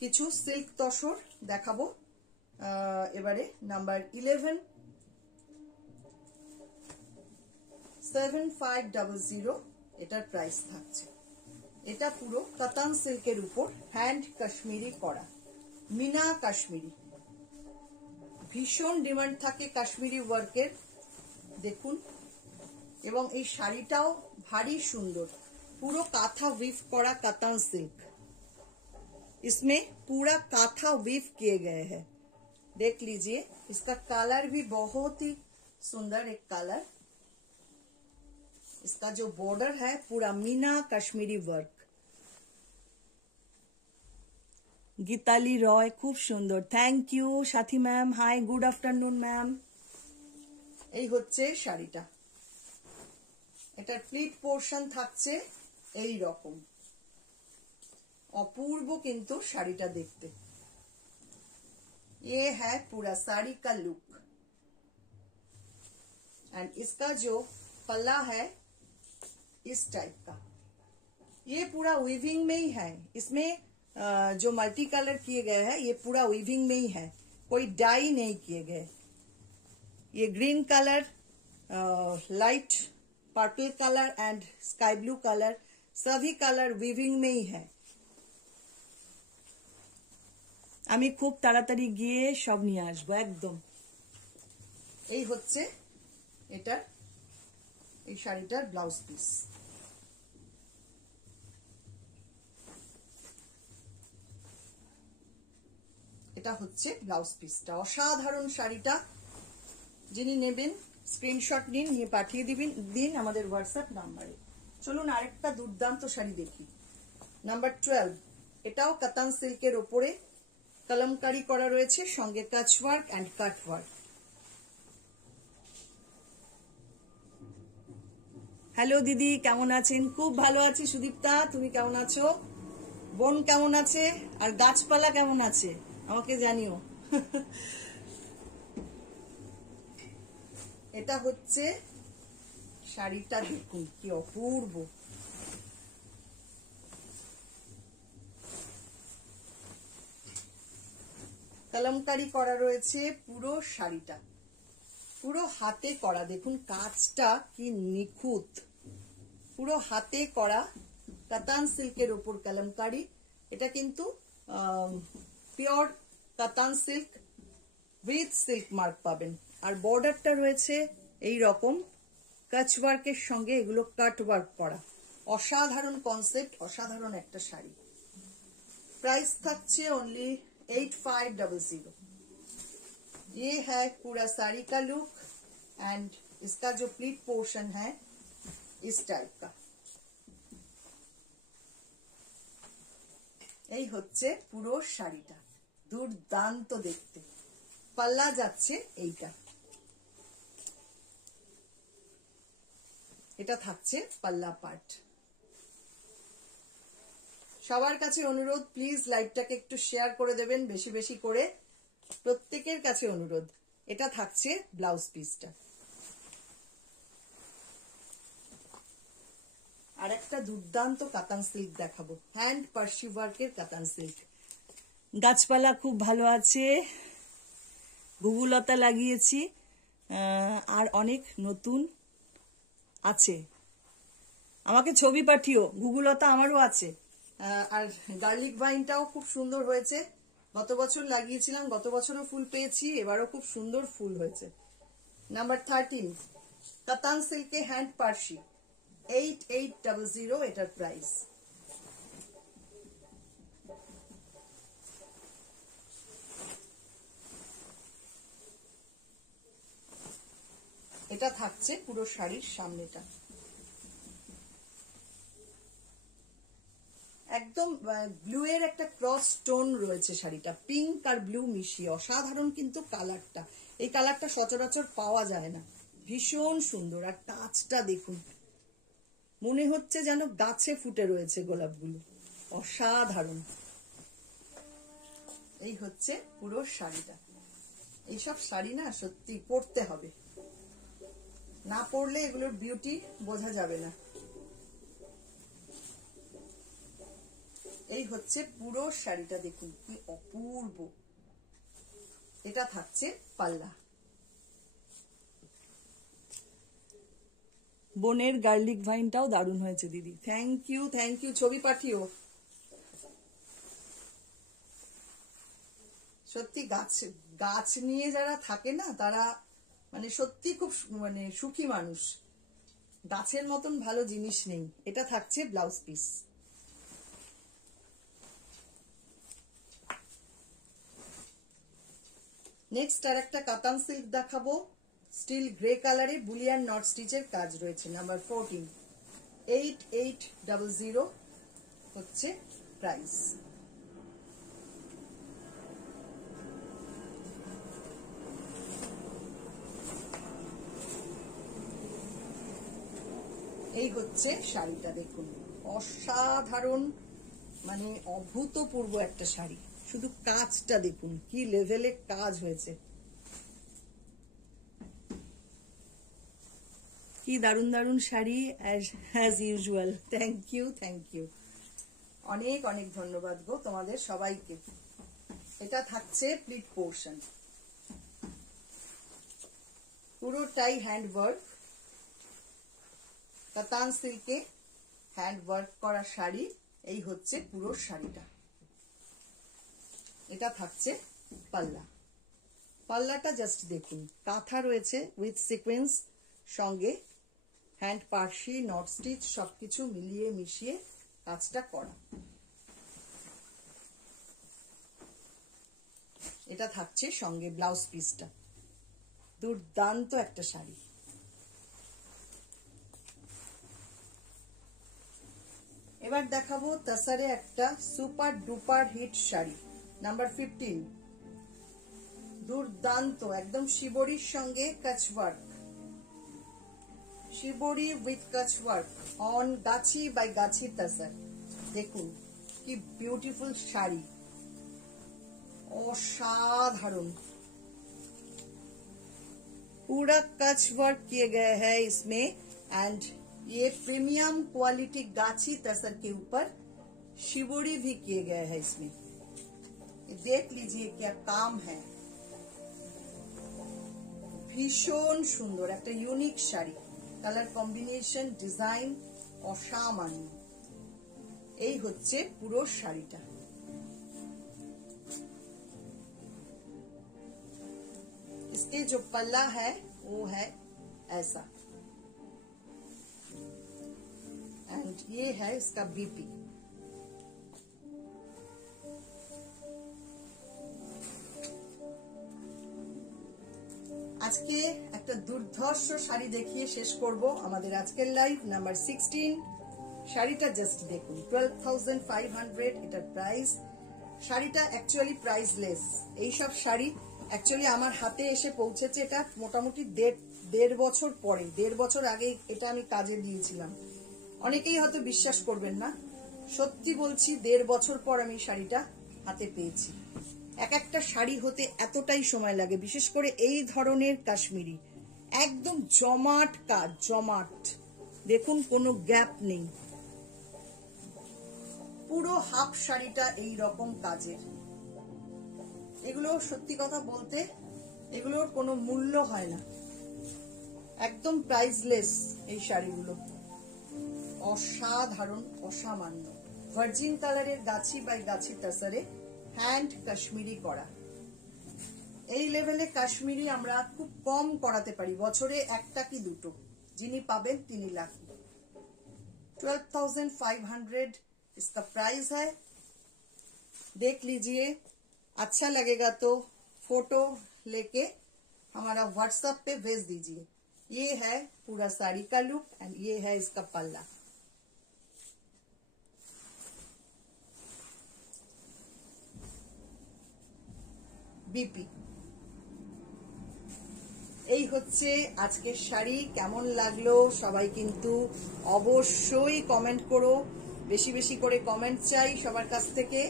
কিছু সিল্ক তসর দেখাবো এবারে নাম্বার 11 7500 এটার প্রাইস থাকছে। এটা পুরো কাতান সিল্কের উপর হ্যান্ড কাশ্মীরি করা, মিনা কাশ্মীরি। ভীষণ ডিমান্ড থাকে কাশ্মীরি ওয়ার্কের, দেখুন। এবং এই শাড়িটাও ভারী সুন্দর, पूरा काथा वीव करा कातान सिल्क, इसमें पूरा काथा वीव किए गए हैं। देख लीजिए, इसका कलर भी बहुत ही सुंदर एक कलर। इसका जो बॉर्डर है पूरा मीना कश्मीरी वर्क। गीताली रॉय खूब सुंदर, थैंक यू साथी ma'am. Hi good afternoon ma'am. এই হচ্ছে শাড়িটা, এটার প্লিট পোর্শন থাকছে এই রকম, অপূর্ব কিন্তু শাড়িটা দেখতে। ये है पूरा साड़ी का लुक एंड इसका जो पल्ला है इस टाइप का, ये पूरा वीविंग में ही है। इसमें जो मल्टी कलर किए गए हैं ये पूरा वीविंग में ही है, कोई डाई नहीं किए गए। ये green colour, light purple colour and sky blue colour, सभी कलर वीविंग में ही है। আমি খুব তাড়াতাড়ি গিয়ে সব নিয়ে আসবো একদম। এই হচ্ছে এটার, এই শাড়িটার ব্লাউজ পিস। এটা হচ্ছে ব্লাউজ পিসটা, অসাধারণ শাড়িটা। যিনি নেবেন স্ক্রিনশট নিন, নিয়ে পাঠিয়ে দিন আমাদের হোয়াটসঅ্যাপ নাম্বারে। চলুন আরেকটা দুর্দান্ত শাড়ি দেখি, নাম্বার 12। এটাও কাতান সিল্কের ওপরে কলমকারি করা রয়েছে, সঙ্গে কাচ work and cut work. Hello দিদি, কেমন আছেন? খুব ভালো আছি সুদীপ্তা, তুমি কেমন আছো? বোন কেমন আছে? আর গাছপালা কেমন আছে আমাকে জানিও। এটা হচ্ছে শাড়িটা, দেখুন কি অপূর্ব। কলমকারি করা রয়েছে পুরো শাড়িটা, পুরো হাতে করা। দেখুন কাজটা কি নিখুঁত, পুরো হাতে করা কাতান সিল্কের উপর কলমকারি। এটা কিন্তু পিওর কাতান সিল্ক উইথ সিল্ক মার্ক পাবেন। আর বর্ডারটা রয়েছে এই রকম কাচ ওয়ার্কের সঙ্গে এগুলো কাট ওয়ার্ক করা। অসাধারণ কনসেপ্ট, অসাধারণ একটা শাড়ি। प्राइस থাকছে ओनली 8500। ये है पूरा साड़ी का लुक एंड इसका जो प्लीट पोर्शन है इस टाइप का। এই হচ্ছে পুরো শাড়িটা, দুর্দান্ত দেখতে। পাল্লা যাচ্ছে এইটা, এটা থাকছে পাল্লা পার্ট। সবার কাছে অনুরোধ, প্লিজ লাইভটাকে একটু শেয়ার করে দেবেন বেশি বেশি করে, প্রত্যেকের কাছে অনুরোধ। এটা থাকছে ব্লাউজ পিসটা। আর একটা দুর্দান্ত কাতান সিল্ক দেখাবো, হ্যান্ড পার্সি ওয়ার্কের কাতান সিল্ক। গাছপালা খুব ভালো আছে, গুগুলতা লাগিয়েছি, আর অনেক নতুন আছে। আমাকে ছবি পাঠিও, গুগুলতা আমারও আছে। আর গার্লিক ভাইনটাও খুব সুন্দর হয়েছে, গত বছর লাগিয়েছিলাম, গত বছরও ফুল পেয়েছি, এবারও খুব সুন্দর ফুল হয়েছে। নাম্বার 13 কাতান সিল্কে হ্যান্ড পার্সি, 8800 এটার প্রাইস। এটা থাকছে পুরো শাড়ির সামনেটা, একদম ব্লু এর একটা ক্রস টোন রয়েছে শাড়িটা, পিঙ্ক আর ব্লু মিশিয়ে। অসাধারণ কিন্তু কালারটা, এই কালারটা সচরাচর পাওয়া যায় না, ভীষণ সুন্দর। আর টাচটা দেখুন, মনে হচ্ছে যেন গাছে ফুটে রয়েছে গোলাপগুলো, অসাধারণ। এই হচ্ছে পুরো শাড়িটা। এইসব শাড়ি না সত্যি পরতে হবে, না পরলে এগুলোর বিউটি বোঝা যাবে না। এই হচ্ছে পুরো শাড়িটা, দেখুন কি অপূর্ব। এটা থাকছে পাল্লা। বোনের গার্লিক ভাইনটাও দারুণ হয়েছে দিদি, থ্যাংক ইউ থ্যাংক ইউ, ছবি পাঠিও। সত্যি গাছ নিয়ে যারা থাকে না তারা মানে সত্যি খুব মানে সুখী মানুষ। গাছের মতন ভালো জিনিস নেই। এটা থাকছে ব্লাউজ পিস। নেক্সট আর একটা কাতান সিল্ক দেখাবো, স্টিল গ্রে কালারে বুলিয়ান নট স্টিচের কাজ রয়েছে। নাম্বার 14, 8800 হচ্ছে প্রাইস। এই হচ্ছে শাড়িটা, দেখুন অসাধারণ মানে অভূতপূর্ব একটা শাড়ি। শুধু কাজটা দেখুন কি লেভেলে কাজ হয়েছে, কি দারুণ দারুণ sari as usual. Thank you thank you, অনেক অনেক ধন্যবাদ গো তোমাদের সবাইকে। এটা থাকছে প্লিট পোর্শন, পুরোটাই হ্যান্ড ওয়ার্ক, কাতান সিল্কে হ্যান্ড ওয়ার্ক করা শাড়ি। এই হচ্ছে পুরো শাড়িটা। এটা থাকছে পাল্লা। পাল্লাটা জাস্ট দেখুন, কাঁথা রয়েছে উইথ সিকোয়েন্স, সঙ্গে হ্যান্ড পার্সি নট স্টিচ সবকিছু মিলিয়ে মিশিয়ে কাজটা করা। এটা থাকছে সঙ্গে ব্লাউজ পিসটা। দুর্দান্ত একটা শাড়ি। এবার দেখাবো তাসারে একটা super duper hit sari, number 15। দুর্দান্ত একদম শিবরির সঙ্গে কাচওয়ার্ক, শিবরি উইথ কাচওয়ার্ক অন গাছি বাই গাছি তাসার। দেখুন কি বিউটিফুল শাড়ি, असाधारण। पूरा कच वर्क किए गए हैं इसमें एंड ये प्रीमियम क्वालिटी गाछी तसर के ऊपर शिवोरी भी किए गए हैं इसमें। देख लीजिए क्या काम है, भीषण सुंदर एक unique sari, colour combination design असामान्य। এই হচ্ছে পুরো শাড়িটা। इसके जो पल्ला है वो है ऐसा एंड ये है इसका बीपी। আজকে একটা দুর্ধর্ষ শাড়ি দেখিয়ে শেষ করব আমাদের আজকের লাইভ। নাম্বার 16 শাড়িটা জাস্ট দেখুন, 12,500 এটার প্রাইস। শাড়িটা অ্যাকচুয়ালি প্রাইসলেস। এইসব শাড়ি অ্যাকচুয়ালি আমার হাতে এসে পৌঁছেছে এটা মোটামুটি দেড় বছর পরে, 1.5 বছর আগে এটা আমি কাজে দিয়েছিলাম। অনেকেই হয়তো বিশ্বাস করবেন না, সত্যি বলছি 1.5 বছর পর আমি শাড়িটা হাতে পেয়েছি। এক একটা শাড়ি হতে এতটাই সময় লাগে, বিশেষ করে এই ধরনের কাশ্মীরি একদম জমাট কাজ, জমাট। দেখুন কোনো গ্যাপ নেই, পুরো হাফ শাড়িটা এই রকম কাজের। এগুলো সত্যি কথা বলতে এগুলোর কোনো মূল্য হয় না, একদম প্রাইসলেস এই শাড়িগুলো, অসাধারণ অসামান্য। ভার্জিন কালারের গাছি বাই গাছি তাসারে হ্যান্ড কাশ্মীরি করা। এই লেভেলে কাশ্মীরি আমরা খুব কম করাতে পারি, বছরে একটা কি দুটো। যিনি পাবেন তিনি লাকি। 12,500 इसका प्राइस है। देख लीजिए, अच्छा लगेगा तो फोटो लेके हमारा व्हाट्सएप पे भेज दीजिए। ये है पूरा साड़ी का लुक एंड ये है इसका पल्ला। बीपी। এই হচ্ছে আজকের শাড়ি। কেমন লাগলো সবাই কিন্তু অবশ্যই কমেন্ট করো, বেশি বেশি করে কমেন্ট চাই সবার কাছ থেকে।